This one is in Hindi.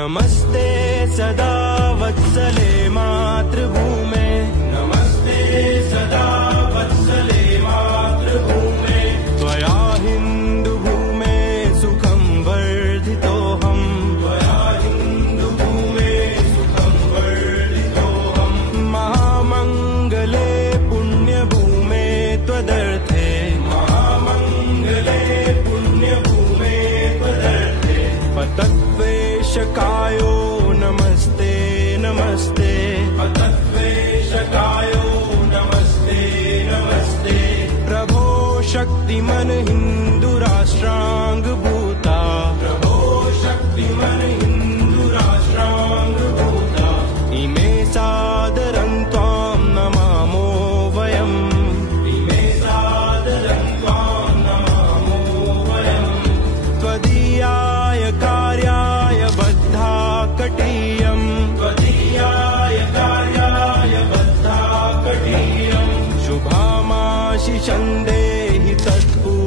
नमस्ते सदा वत्सले मातृभूमे, नमस्ते सदा वत्सले मातृभूमे। त्वया हिन्दुभूमे सुखं वर्धितोऽहम्, त्वया हिन्दुभूमे सुखं वर्धितोऽहम्। महामङ्गले पुण्यभूमे त्वदर्थे, महामङ्गले पुण्यभूमे त्वदर्थे। पतद्वेषकायो नमस्ते नमस्ते, पतद्वेषकायो नमस्ते नमस्ते। प्रभो शक्तिमन हिन्दुराष्ट्राङ्गभूता, प्रभो शक्तिमन हिन्दुराष्ट्राङ्गभूता। इमे सादरं त्वां नमामो वयम्, इमे सादरं त्वां नमामो वयम्। त्वदीयाय कार्याय बद्धा कटीयम्, त्वदीयाय कार्याय बद्धा कटीयम्। शुभामाशिषं देहि तत्पूर्वम्,